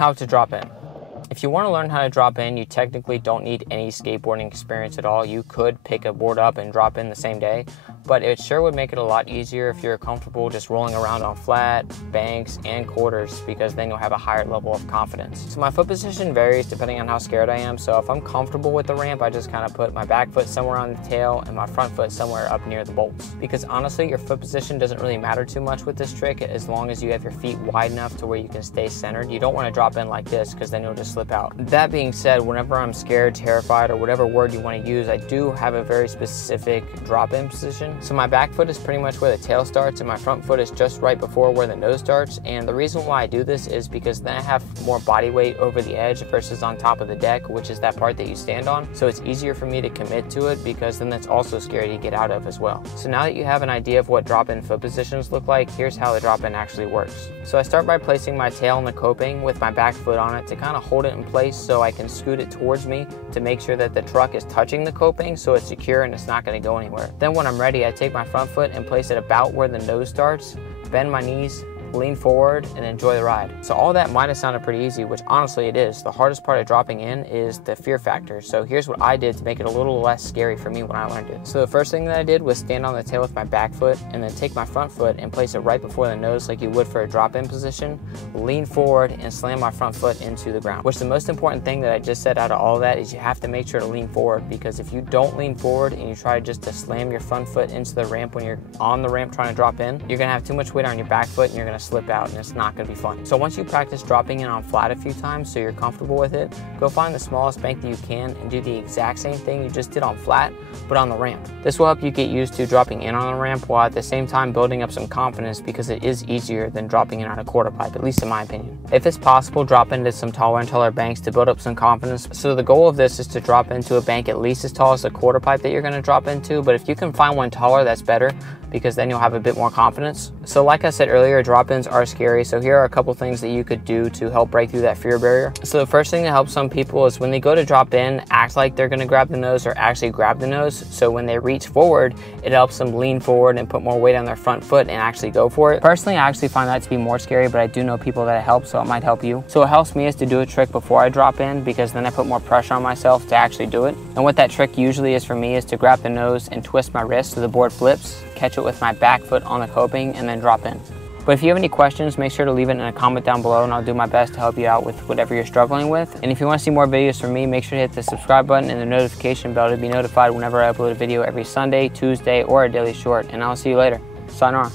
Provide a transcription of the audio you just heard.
How to drop in. If you want to learn how to drop in, you technically don't need any skateboarding experience at all. You could pick a board up and drop in the same day, but it sure would make it a lot easier if you're comfortable just rolling around on flat, banks, and quarters, because then you'll have a higher level of confidence. So my foot position varies depending on how scared I am. So if I'm comfortable with the ramp, I just kind of put my back foot somewhere on the tail and my front foot somewhere up near the bolts. Because honestly, your foot position doesn't really matter too much with this trick as long as you have your feet wide enough to where you can stay centered. You don't want to drop in like this because then you'll just slip out. That being said, whenever I'm scared, terrified, or whatever word you want to use, I do have a very specific drop-in position. So my back foot is pretty much where the tail starts and my front foot is just right before where the nose starts. And the reason why I do this is because then I have more body weight over the edge versus on top of the deck, which is that part that you stand on. So it's easier for me to commit to it because then that's also scary to get out of as well. So now that you have an idea of what drop-in foot positions look like, here's how the drop-in actually works. So I start by placing my tail on the coping with my back foot on it to kind of hold it in place so I can scoot it towards me to make sure that the truck is touching the coping so it's secure and it's not going to go anywhere. Then when I'm ready, I take my front foot and place it about where the nose starts, bend my knees, lean forward, and enjoy the ride. So all that might have sounded pretty easy, which honestly it is. The hardest part of dropping in is the fear factor. So here's what I did to make it a little less scary for me when I learned it. So the first thing that I did was stand on the tail with my back foot and then take my front foot and place it right before the nose like you would for a drop-in position, lean forward, and slam my front foot into the ground. Which the most important thing that I just said out of all that is you have to make sure to lean forward, because if you don't lean forward and you try just to slam your front foot into the ramp when you're on the ramp trying to drop in, you're gonna have too much weight on your back foot and you're gonna slip out and it's not going to be fun. So once you practice dropping in on flat a few times so you're comfortable with it, go find the smallest bank that you can and do the exact same thing you just did on flat but on the ramp. This will help you get used to dropping in on the ramp while at the same time building up some confidence, because it is easier than dropping in on a quarter pipe, at least in my opinion. If it's possible, drop into some taller and taller banks to build up some confidence. So the goal of this is to drop into a bank at least as tall as the quarter pipe that you're going to drop into, but if you can find one taller, that's better, because then you'll have a bit more confidence. So like I said earlier, drop-ins are scary, so here are a couple things that you could do to help break through that fear barrier. So the first thing that helps some people is when they go to drop in, act like they're going to grab the nose or actually grab the nose. So when they reach forward, it helps them lean forward and put more weight on their front foot and actually go for it. Personally, I actually find that to be more scary, but I do know people that it helps, so it might help you. So what helps me is to do a trick before I drop in, because then I put more pressure on myself to actually do it. And what that trick usually is for me is to grab the nose and twist my wrist so the board flips, catch it with my back foot on the coping, and then drop in. But if you have any questions, make sure to leave it in a comment down below and I'll do my best to help you out with whatever you're struggling with. And if you want to see more videos from me, make sure to hit the subscribe button and the notification bell to be notified whenever I upload a video every Sunday, Tuesday, or a daily short. And I'll see you later. Sayonara.